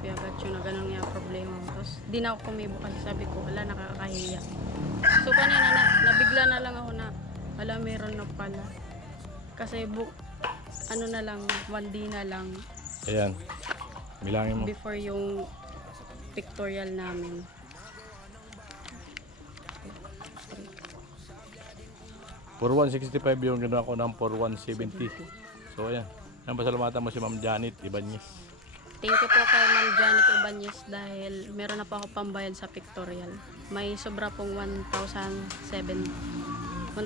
Kuya Gatcho na ganun nga problema mo. Tapos di na ako kumibo kasi sabi ko, wala, nakakahiya. So kanina nabigla na lang ako na, wala, meron na pala. Kasi ano na lang, 1D na lang. Ayan. Bilangin mo. Before yung pictorial namin. For 165 yung ginawa ko ng for 170. So ayan. Ang pasalamatan mo si Ma'am Janet Ibanez. Thank you po kay Ma'am Janet Ibanez dahil meron na po ako pambayad sa pictorial. May sobra pong 1,170.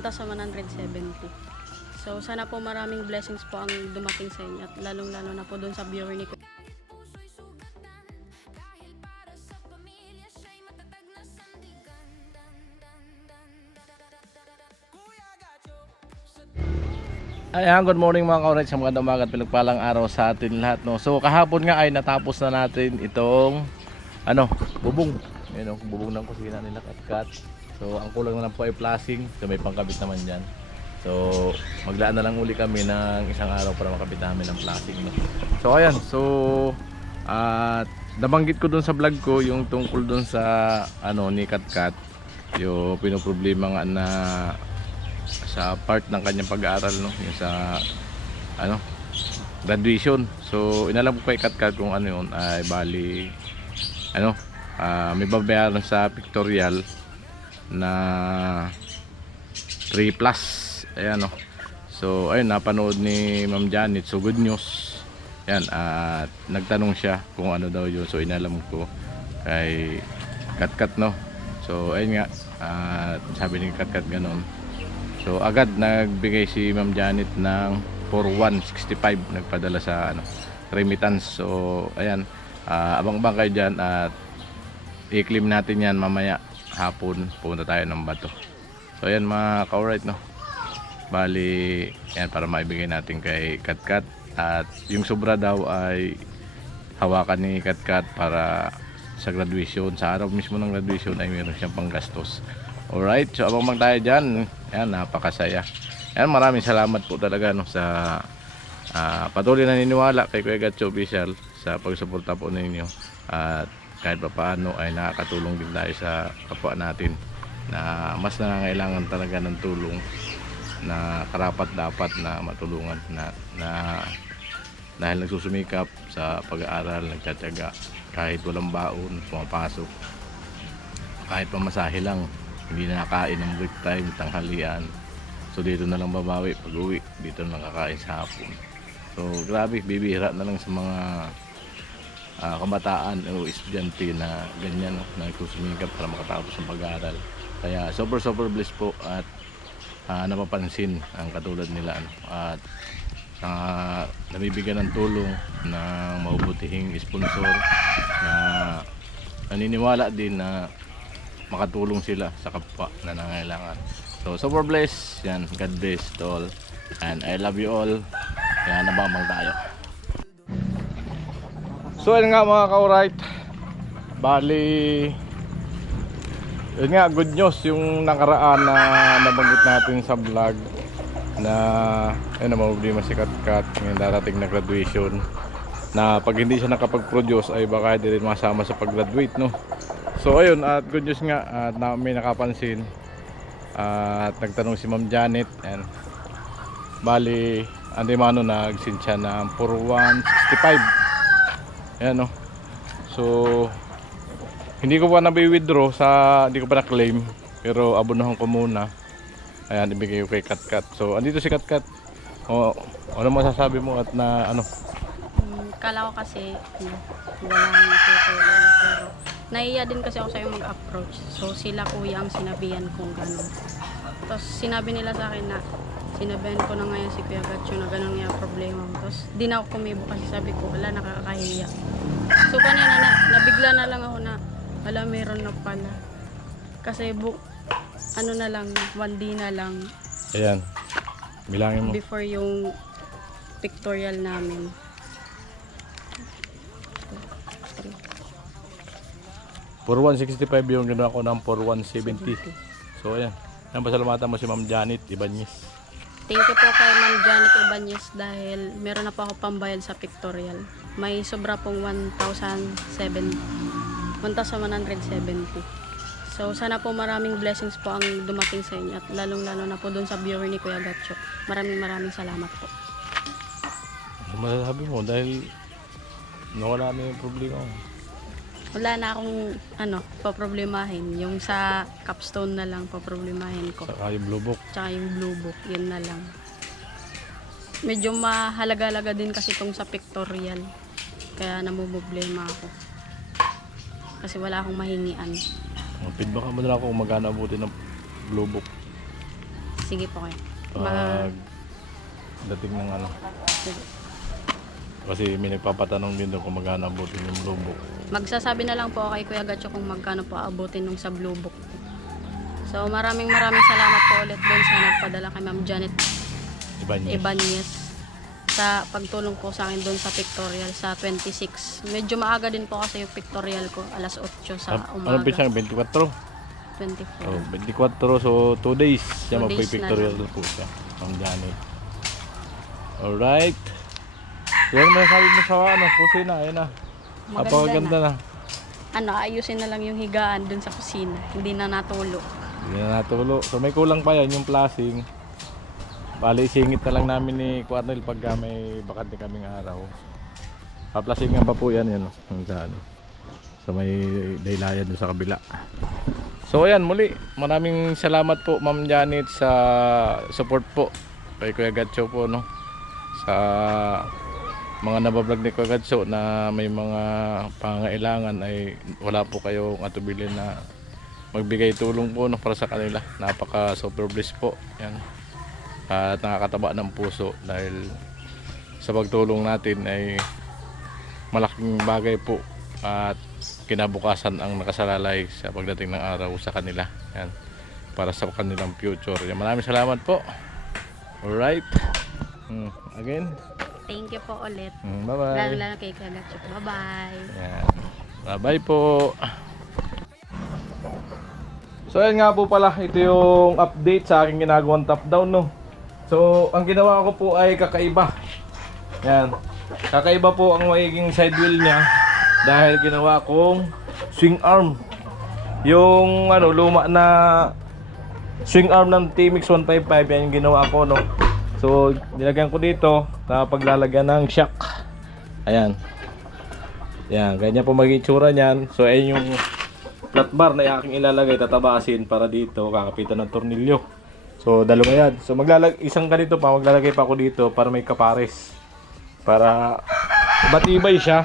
So sana po maraming blessings po ang dumating sa inyo at lalong-lalo na po doon sa viewer ni Kuya. Ayan, good morning mga kaurits. Sa mga umaga at pinagpalang araw sa atin lahat, no. So kahapon nga ay natapos na natin itong bubong. Ayun, bubong ng kusina nila Katkat. So ang kulang na lang po ay flashing. So may pangkabit naman diyan. So maglaan na lang uli kami ng isang araw para makabit namin ng flashing, no. So ayan, so nabanggit ko dun sa vlog ko yung tungkol dun sa ni Katkat, yung pinoproblema nga na sa part ng kanyang pag-aaral, no, yung sa graduation. So inalam ko kay Katkat kung ano yun ay bali may babayaran sa pictorial na 3+. Ayan, no. So ayun, napanood ni Ma'am Janet. So good news. Yan, at nagtanong siya kung ano daw yun. So inalam ko kay Katkat, no. So ayun nga, sabi ni Katkat ganon. So agad nagbigay si Ma'am Janet ng 4165, nagpadala sa remittance. So ayan, abang-abang kayo dyan at i-claim natin yan mamaya hapon. Pupunta tayo ng Bato. So ayan mga ka-alright, no. Bali yan, para maibigay natin kay Katkat. At yung sobra daw ay hawakan ni Katkat para sa graduation. Sa araw mismo ng graduation ay meron siyang panggastos. Alright, so abang tayo dyan. Ayan, napakasaya. Ayan, maraming salamat po talaga, no, sa patuloy na niniwala kay Kuya Gatcho Official sa pagsuporta po ninyo. At kahit pa paano ay nakakatulong din tayo sa kapwa natin na mas nangangailangan talaga ng tulong, na karapat dapat na matulungan, na dahil nagsusumikap sa pag-aaral, nagtsatsaga kahit walang baon, pumapasok, kahit pamasahe lang, hindi na nakain ng break time, tanghalian. So dito na lang babawi pag uwi, dito na lang kakain sa hapon. So grabe, bibihira na lang sa mga kabataan o estudyante na ganyan, no, na nagsusumikap para makatapos ng pag-aaral. Kaya super blessed po at napapansin ang katulad nila, at nabibigyan ng tulong ng mabubutihing sponsor na naniniwala din na makatulong sila sa kapwa na nangangailangan. So super blessed yan. God bless to all and I love you all. Kaya nabamang tayo. So yun nga mga ka-alright, bali yun nga, good news yung nakaraan na nabanggit natin sa vlog na ayun, problema si Katkat ngayon darating na graduation, na pag hindi siya nakapag-produce ay baka hindi rin masama sa pag-graduate, no. So ayun, at good news nga at may nakapansin at nagtanong si Ma'am Janet, and bali andimano nag-send siya ng 4165. Ayan, no. So hindi ko pa na-withdraw hindi ko pa na-claim, pero abunahan ko muna. Ayan, ibigay ko kay Katkat. So andito si Katkat. Ano masasabi mo at na Kala ko kasi walang tutulong, pero naiya din kasi ako sa'yo mag-approach. So sila kuya ang sinabihan kong gano'n. Tapos sinabi nila sa akin na sinabihan ko na ngayon si Kuya Gatcho na gano'n nga problema mo. Tapos di na ako kumibo kasi sabi ko, wala, nakakahiya. So kanina nabigla na lang ako na, wala, meron na pala. Kasi na lang, 1D na lang. ayan, bilangin mo. Before yung pictorial namin. For 165 yung ginawa ko ng for 170. So ayan, ang pasalamatan mo si Ma'am Janet Ibanez. Thank you po kay Ma'am Janet Ibanez dahil meron na po ako pambayad sa pictorial. may sobra pong 1,170. So sana po maraming blessings po ang dumating sa inyo at lalong-lalo na po doon sa viewer ni Kuya Gatcho. Maraming salamat po. Ano masasabi mo dahil nawala na yung problema mo? Wala na akong paproblemahin. Yung sa capstone na lang paproblemahin ko. Saka yung blue book. Tsaka yung blue book, yun na lang. Medyo mahalaga-halaga din kasi itong sa pictorial. Kaya namumblema ako. Kasi wala akong mahingian. Feedback mo na lang kung magkano abutin ng blue book. Sige po kayo. Pag dating ng ano. Sige. Kasi may nagpapatanong din doon kung magkano abutin yung blue book. Magsasabi na lang po kay Kuya Gatcho kung magkano po abutin nung sa blue book. So maraming salamat po ulit doon sa nagpadala kay Ma'am Janet Ibanez sa pagtulong po sa akin doon sa pictorial sa 26. Medyo maaga din po kasi yung pictorial ko, alas 8 sa umaga. Anong pisang? 24? 24. Oh, 24, so 2 days siya 2 days magpipictorial na po siya. Ma'am Janet. Alright. Yan mo sabi mo sa kusina, ayun na. Napakaganda na. Ayusin na lang yung higaan dun sa kusina. Hindi na natulo. Hindi na natulo. So may kulang pa yan, yung flashing. Bali, singit na lang namin ni Kuarnel pagka may bakante kaming araw. Flashingan pa po yan, yan. So may daylayan doon sa kabila. So ayan, muli. Maraming salamat po, Ma'am Janet, sa support po. Kay Kuya Gatcho po, no. Sa mga nabablog ni Kuya Gatcho na may mga pangailangan ay wala po kayong atubilin na magbigay tulong po, no, para sa kanila. Napaka super bless po yan, at nakakataba ng puso dahil sa pagtulong natin ay malaking bagay po at kinabukasan ang nakasalalay sa pagdating ng araw sa kanila yan, para sa kanilang future yan. Maraming salamat po. Alright, again Thank you po ulit. bye bye. Lalo kay Kuya Gatcho. Bye bye. Yan. Bye-bye po. So ayan nga po pala, ito yung update sa aking ginagawang top down, no. So ang ginawa ko po ay kakaiba. Yan. Kakaiba po ang magiging side wheel niya dahil ginawa kong swing arm. Yung luma na swing arm ng TMX 155 yan yung ginawa ko, no. So nilagyan ko dito na paglalagyan ng shock. Ayan. Yan, ganyan po magiging itsura niyan. So ayun yung flat bar na aking ilalagay, tatabasin para dito kakapitan ng tornilyo. So dalawa yan. So isang ganito pa, maglalagay pa ako dito para may kapares. Para matibay siya.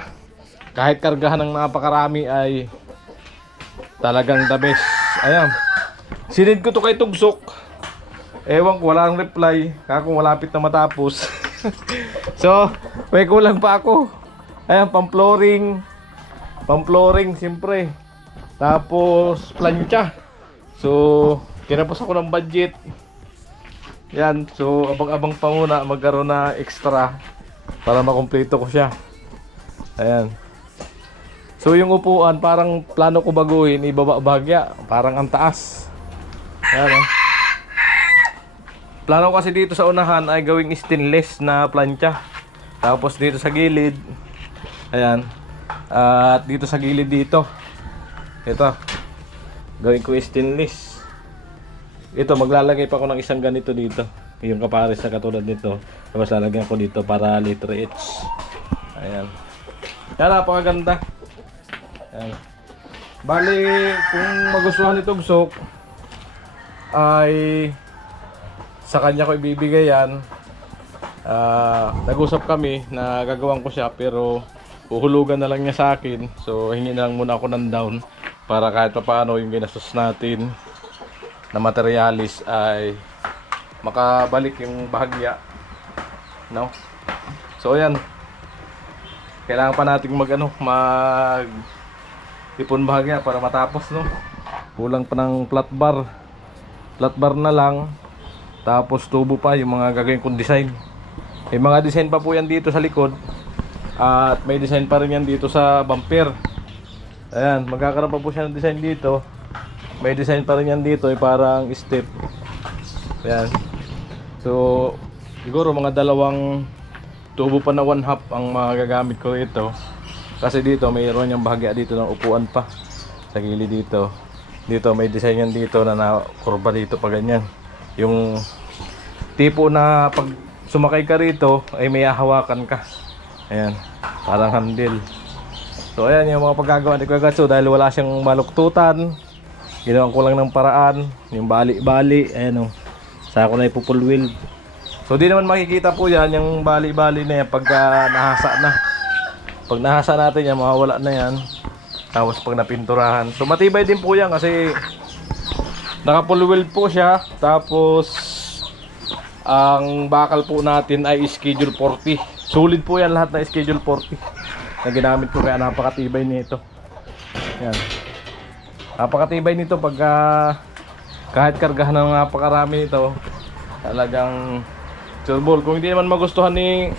Kahit kargahan ng napakarami ay talagang the best. Ayan. Sinid ko to kay Tugsok. Ewan ko, walang reply. Kung malapit na matapos. So, may kulang pa ako. Ayan, pang-flooring. Pang-flooring, siyempre. Tapos, plancha. So, kinapos ako ng budget. Yan, so, abang-abang pa muna magkaroon na extra para makumpleto ko siya. Ayan. So, yung upuan, parang plano ko baguhin, ibaba bahagya. Parang ang taas. Ayan, plano ko kasi dito sa unahan ay gawing stainless na plancha. Tapos dito sa gilid, ayan. At dito sa gilid dito, ito, gawin ko stainless. Ito, maglalagay pa ako ng isang ganito dito. Yung kapares na katulad nito. Tapos lalagyan ko dito para letter H. Ayan. Yan, napakaganda. Ayan. Bali, kung magustuhan ni Tugsok, ay sa kanya ko ibibigay yan. Nag-usap kami na gagawin ko siya pero uhulugan na lang niya sa akin. So hingi na lang muna ako ng down para kahit pa paano yung ginastos natin na materialis ay makabalik yung bahagya, no? So ayan, kailangan pa nating mag ipon bahagya para matapos, no? Kulang pa ng flat bar na lang. Tapos tubo pa yung mga gagawin kong design. May mga design pa po yan dito sa likod. At may design pa rin yan dito sa bumper. Ayan, magkakaroon pa po siya ng design dito. May design pa rin yan dito, parang step. Ayan. So, siguro mga 2 tubo pa na 1/2 ang magagamit ko ito. Kasi dito mayroon yung bahagya dito ng upuan pa sa gilid dito. Dito may design yan dito na kurba dito pa ganyan. Yung tipo na pag sumakay ka rito ay may hahawakan ka. Ayan, parang handle. So ayan yung mga paggagawa ni Kuya Gatso dahil wala siyang maluktutan. Ginawan ko lang ng paraan, yung bali-bali, ayan o. Saka ko na ipo-full wheel. So di naman makikita po yan, yung bali-bali na yan pagka nahasa na. Pag nahasa natin yan, mawawala na yan. Tapos pag napinturahan. So matibay din po yan kasi naka-full wheel po siya. Tapos ang bakal po natin ay schedule 40. Solid po yan lahat na schedule 40 na ginamit ko kaya napakatibay nito. Yan. Napakatibay nito pagka kahit kargahan ng napakarami ito. Talagang sureball. Kung hindi naman magustuhan ni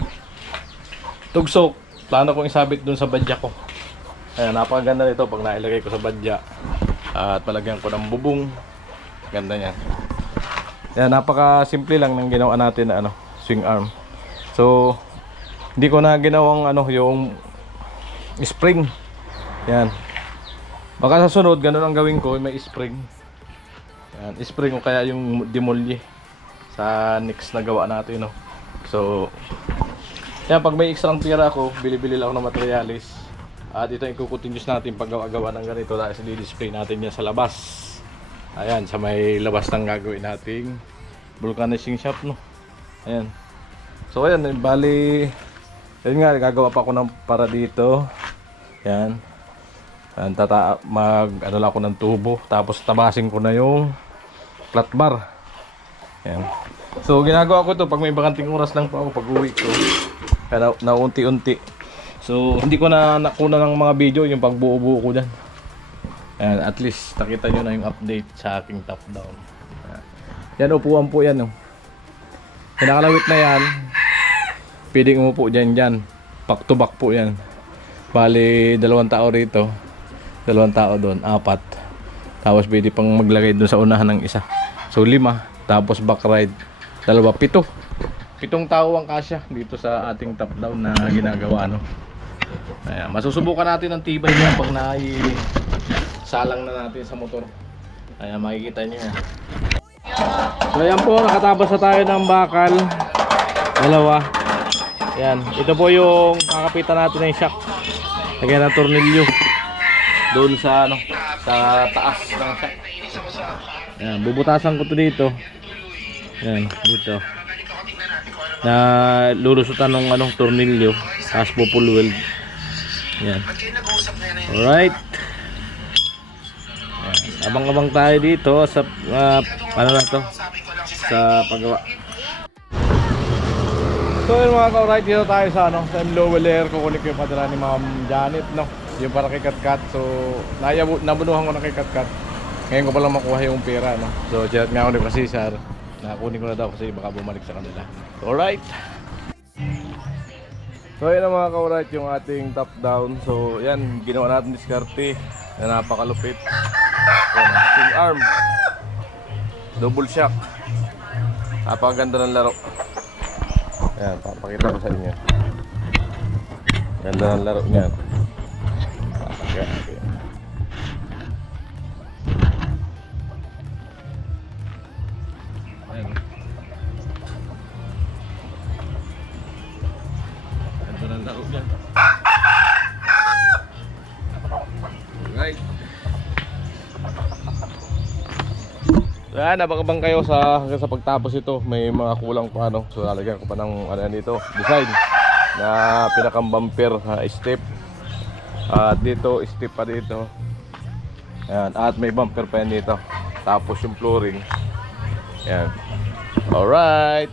Tugsok, plano kong isabit dun sa badya ko. Ayan, napakaganda nito pag nailagay ko sa badya. At palagyan ko ng bubong. Ganda niyan. Ayan, napaka simple lang ng ginawa natin na swing arm. So hindi ko na ginawang yung spring. Ayan. Baka sa sunod ganun ang gawin ko, may spring. Ayan, spring o kaya yung demolye sa next na gawa natin, no. So yan, pag may extra pera ako, bili-bili lang ako ng materialis. At ito yung i-continuous natin paggawa-gawa ng ganito dahil sa di-display natin yan sa labas. Ayan, sa may labas ng gagawin nating vulcanizing shop, no. Ayan. So ayan, bali yun nga, gagawa pa ako ng para dito. Ayan. Ayan, lang ako ng tubo. Tapos tabasin ko na yung flat bar. Ayan. So ginagawa ko to pag may bakanting oras lang po ako pag uwi ko. Kaya na unti-unti. So hindi ko na nakuna ng mga video yung pagbuo-buo ko dyan. Ayan, at least nakita nyo na yung update sa aking top down. Ayan, yan upuan po yan. Pinakalawit na yan. Pwedeng umupo dyan. Back to back po yan. Bali 2 tao rito, 2 tao doon, 4. Tapos pwede pang maglagay doon sa unahan ng isa. So 5. Tapos back ride 2, 7. 7 tao ang kasya dito sa ating top down na ginagawa, no. Ayan, masusubukan natin ang tibay niya pag salang na natin sa motor. Ayan, makikita niyo yan. So ayan po, nakatapos na tayo ng bakal. 2. Ayan, ito po yung kakapitan natin ng shock. Lagyan ng tornilyo doon sa sa taas ng shock. Ayan, bubutasan ko to dito. Ayan, dito. Na lulusutan ng tornilyo, tapos po full weld. Ayan. Alright. Ayan, abang-abang tayo dito sa sa paggawa. So yun mga ka-alright, dito tayo sa sa lower layer. Kukulik yung padala ni Ma'am Janet, no, yung para kay Katkat. So nabunuhan ko na kay Katkat. Ngayon ko palang makuha yung pera, no. So chat nga ako ni Pasisar, nakunin ko na daw kasi baka bumalik sa kanila. So, alright. So yun mga ka-alright, yung ating top down. So yan, ginawa natin diskarte na napakalupit. Yan, swing arm, double shock. Napakaganda ng laro. Ayan, papakita ko sa inyo. Ganda ng laro niyan. Papakita ko yan. Ayan. Ganda ng laro niyan. Alright. Ayan, abang-abang kayo sa pagtapos ito. May mga kulang pa, no. So lalagyan ko pa ng dito, design na pinakang bumper step. At dito step pa dito. Ayan, at may bumper pa yan dito. Tapos yung flooring. Ayan. Alright.